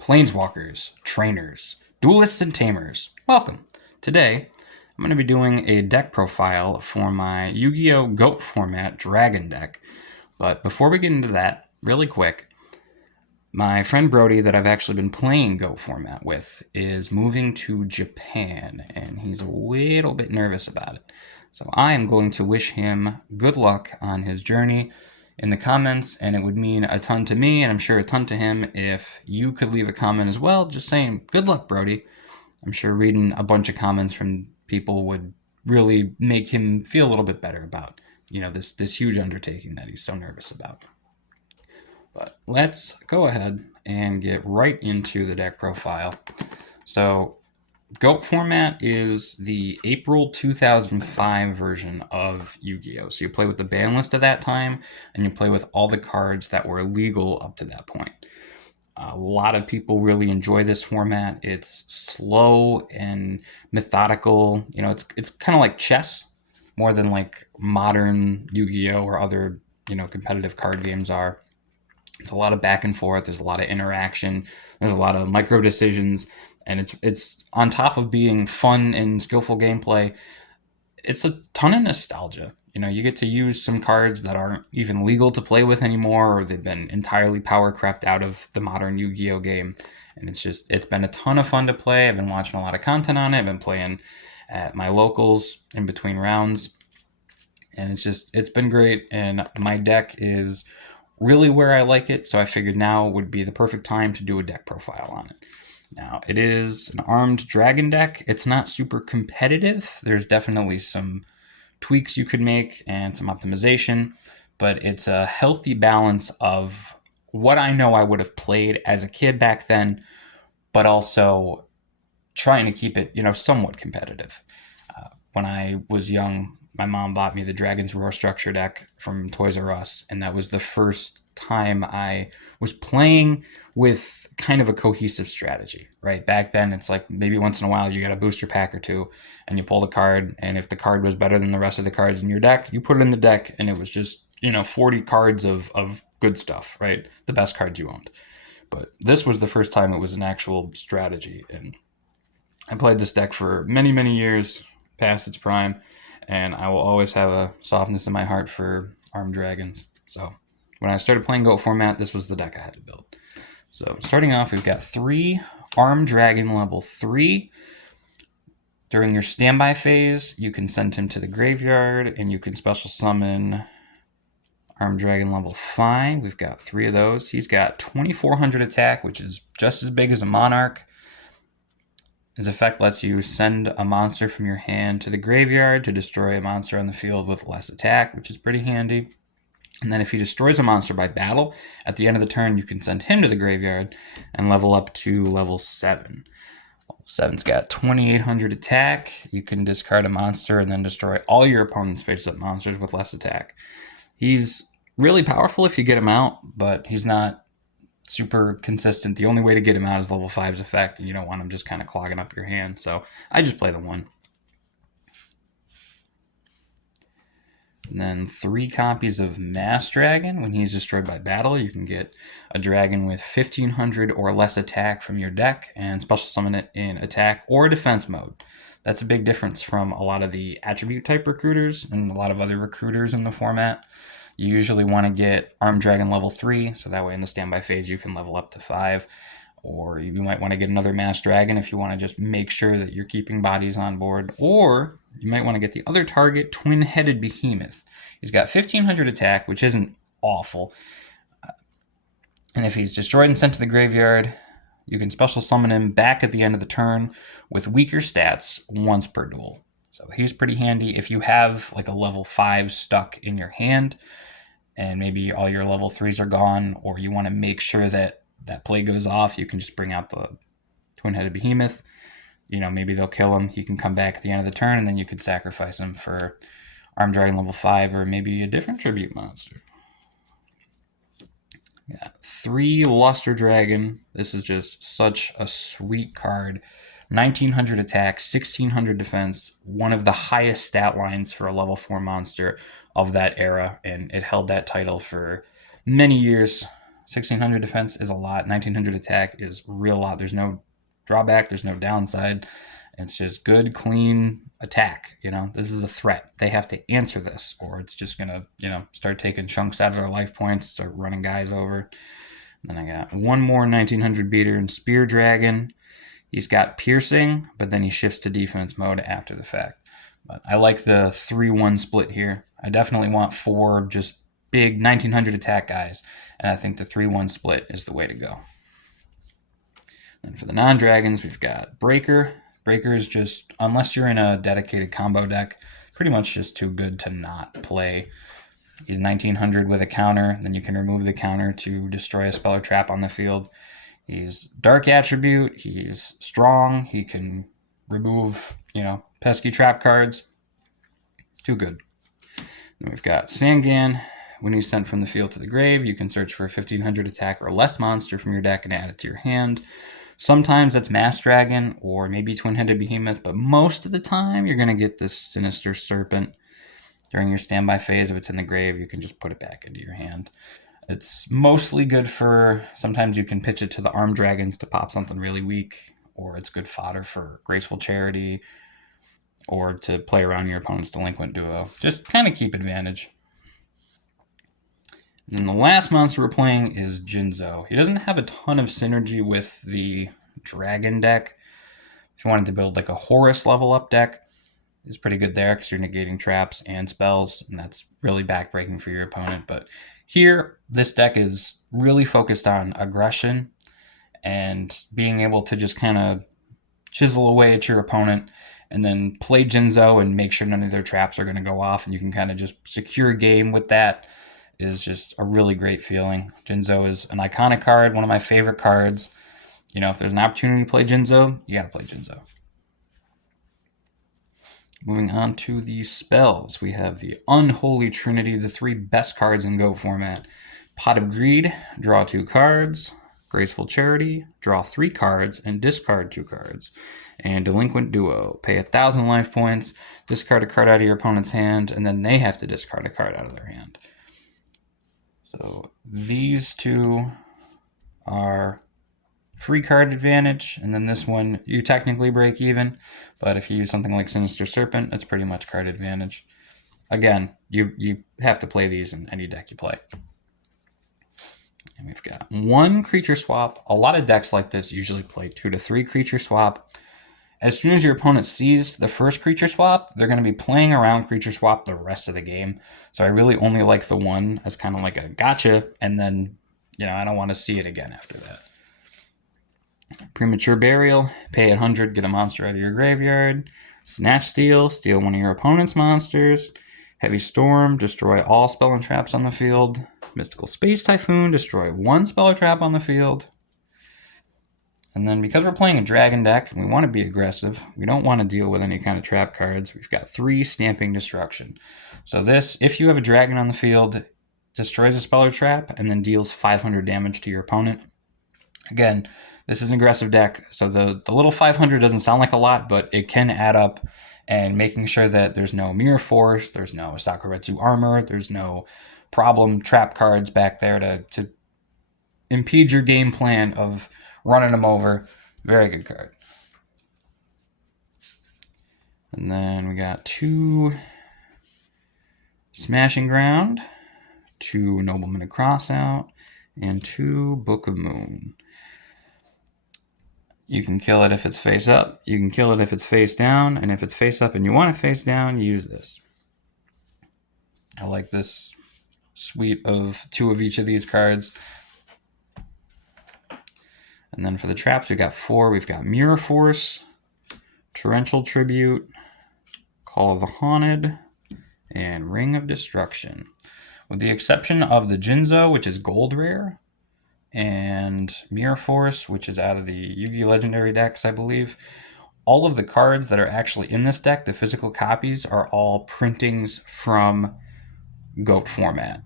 Planeswalkers, Trainers, Duelists, and Tamers. Welcome. Today, I'm going to be doing a deck profile for my Yu-Gi-Oh! GOAT format Dragon deck. But before we get into that, really quick, my friend Brody, that I've actually been playing GOAT format with, is moving to Japan, and he's a little bit nervous about it. So I am going to wish him good luck on his journey in the comments, and it would mean a ton to me, and I'm sure a ton to him, if you could leave a comment as well, just saying, good luck, Brody. I'm sure reading a bunch of comments from people would really make him feel a little bit better about, this huge undertaking that he's so nervous about. But let's go ahead and get right into the deck profile. So GOAT format is the April 2005 version of Yu-Gi-Oh! So you play with the ban list at that time, and you play with all the cards that were legal up to that point. A lot of people really enjoy this format. It's slow and methodical. It's kind of like chess more than like modern Yu-Gi-Oh! Or other, competitive card games are. It's a lot of back and forth. There's a lot of interaction. There's a lot of micro decisions, and it's on top of being fun and skillful gameplay. It's a ton of nostalgia. You get to use some cards that aren't even legal to play with anymore, or they've been entirely power crept out of the modern Yu-Gi-Oh game, and it's been a ton of fun to play. I've been watching a lot of content on it. I've been playing at my locals in between rounds, and it's been great. And my deck is really where I like it, so I figured now would be the perfect time to do a deck profile on it. Now, it is an armed dragon deck. It's not super competitive. There's definitely some tweaks you could make and some optimization, but it's a healthy balance of what I know I would have played as a kid back then, but also trying to keep it, somewhat competitive. When I was young, my mom bought me the Dragon's Roar structure deck from Toys R Us, and that was the first time I was playing with kind of a cohesive strategy, right? Back then, it's like maybe once in a while you got a booster pack or two, and you pulled a card, and if the card was better than the rest of the cards in your deck, you put it in the deck, and it was just, 40 cards of good stuff, right? The best cards you owned. But this was the first time it was an actual strategy, and I played this deck for many, many years past its prime, and I will always have a softness in my heart for armed dragons. So when I started playing GOAT format, this was the deck I had to build. So starting off, we've got 3 armed dragon level 3. During your standby phase, you can send him to the graveyard, and you can special summon armed dragon level 5. We've got 3 of those. He's got 2400 attack, which is just as big as a monarch. His effect lets you send a monster from your hand to the graveyard to destroy a monster on the field with less attack, which is pretty handy. And then if he destroys a monster by battle, at the end of the turn, you can send him to the graveyard and level up to level 7. Level 7's got 2800 attack. You can discard a monster and then destroy all your opponent's face-up monsters with less attack. He's really powerful if you get him out, but he's not super consistent. The only way to get him out is level 5's effect, and you don't want him just kind of clogging up your hand. So I just play the 1. And then 3 copies of Mass Dragon. When he's destroyed by battle, you can get a dragon with 1500 or less attack from your deck and special summon it in attack or defense mode. That's a big difference from a lot of the attribute type recruiters and a lot of other recruiters in the format. You usually want to get Armed Dragon level 3, so that way in the standby phase you can level up to 5. Or you might want to get another Mass Dragon if you want to just make sure that you're keeping bodies on board. Or you might want to get the other target, Twin-Headed Behemoth. He's got 1500 attack, which isn't awful. And if he's destroyed and sent to the graveyard, you can special summon him back at the end of the turn with weaker stats once per duel. So he's pretty handy if you have like a level 5 stuck in your hand, and maybe all your level 3s are gone, or you want to make sure that that play goes off. You can just bring out the Twin-Headed Behemoth. Maybe they'll kill him. He can come back at the end of the turn, and then you could sacrifice him for Armed Dragon level 5 or maybe a different tribute monster. Yeah, 3 Luster Dragon. This is just such a sweet card. 1900 attack, 1600 defense, one of the highest stat lines for a level 4 monster of that era, and it held that title for many years. 1600 defense is a lot. 1900 attack is real lot. There's no drawback. There's no downside. It's just good, clean attack. This is a threat. They have to answer this, or it's just gonna, start taking chunks out of their life points, start running guys over. And then I got one more 1900 beater and Spear Dragon. He's got piercing, but then he shifts to defense mode after the fact. But I like the 3-1 split here. I definitely want 4 just big 1900 attack guys, and I think the 3-1 split is the way to go. And for the non-dragons, we've got Breaker. Breaker is just, unless you're in a dedicated combo deck, pretty much just too good to not play. He's 1900 with a counter, then you can remove the counter to destroy a spell or trap on the field. He's dark attribute, he's strong, he can remove, pesky trap cards. Too good. Then we've got Sangan. When he's sent from the field to the grave, you can search for a 1500 attack or less monster from your deck and add it to your hand. Sometimes that's Mass Dragon or maybe Twin-Headed Behemoth, but most of the time you're going to get this Sinister Serpent. During your standby phase, if it's in the grave, you can just put it back into your hand. It's mostly good for, sometimes you can pitch it to the Armed Dragons to pop something really weak, or it's good fodder for Graceful Charity, or to play around your opponent's Delinquent Duo. Just kind of keep advantage. And then the last monster we're playing is Jinzo. He doesn't have a ton of synergy with the Dragon deck. If you wanted to build like a Horus level up deck, it's pretty good there because you're negating traps and spells, and that's really backbreaking for your opponent. But here, this deck is really focused on aggression and being able to just kind of chisel away at your opponent and then play Jinzo and make sure none of their traps are going to go off, and you can kind of just secure a game with that. Is just a really great feeling. Jinzo is an iconic card, one of my favorite cards. If there's an opportunity to play Jinzo, you gotta play Jinzo. Moving on to the spells, we have the Unholy Trinity, the 3 best cards in Go format. Pot of Greed, draw 2 cards. Graceful Charity, draw 3 cards and discard 2 cards. And Delinquent Duo, pay 1,000 life points, discard a card out of your opponent's hand, and then they have to discard a card out of their hand. So these 2 are free card advantage, and then this one, you technically break even, but if you use something like Sinister Serpent, it's pretty much card advantage. Again, you have to play these in any deck you play. And we've got 1 creature swap. A lot of decks like this usually play 2 to 3 creature swap. As soon as your opponent sees the first creature swap, they're going to be playing around creature swap the rest of the game. So I really only like the 1 as kind of like a gotcha, and then, I don't want to see it again after that. Premature Burial, pay 100, get a monster out of your graveyard. Snatch Steal, steal one of your opponent's monsters. Heavy Storm, destroy all spell and traps on the field. Mystical Space Typhoon, destroy 1 spell or trap on the field. And then because we're playing a dragon deck and we want to be aggressive, we don't want to deal with any kind of trap cards, we've got 3 Stamping Destruction. So this, if you have a dragon on the field, destroys a spell or trap and then deals 500 damage to your opponent. Again, this is an aggressive deck, so the little 500 doesn't sound like a lot, but it can add up, and making sure that there's no Mirror Force, there's no Sakuretsu Armor, there's no problem trap cards back there to impede your game plan of running them over. Very good card. And then we got 2 Smashing Ground, 2 Nobleman of Crossout, and 2 Book of Moon. You can kill it if it's face up, you can kill it if it's face down, and if it's face up and you want it face down, use this. I like this suite of 2 of each of these cards. And then for the traps, we got 4. We've got Mirror Force, Torrential Tribute, Call of the Haunted, and Ring of Destruction. With the exception of the Jinzo, which is gold rare, and Mirror Force, which is out of the Yu-Gi-Oh! Legendary decks, I believe, all of the cards that are actually in this deck, the physical copies, are all printings from GOAT format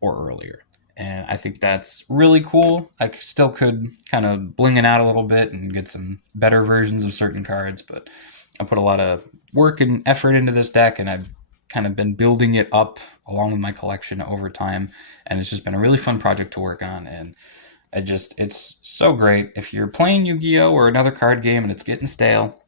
or earlier. And I think that's really cool. I still could kind of bling it out a little bit and get some better versions of certain cards, but I put a lot of work and effort into this deck, and I kind of been building it up along with my collection over time, and it's just been a really fun project to work on. And it's so great. If you're playing Yu-Gi-Oh! Or another card game and it's getting stale,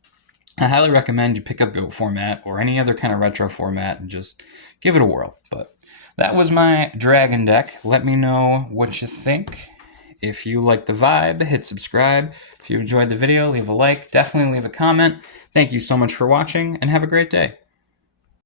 I highly recommend you pick up GOAT format or any other kind of retro format and just give it a whirl. But that was my Dragon deck. Let me know what you think. If you like the vibe, hit subscribe. If you enjoyed the video, leave a like. Definitely leave a comment. Thank you so much for watching, and have a great day.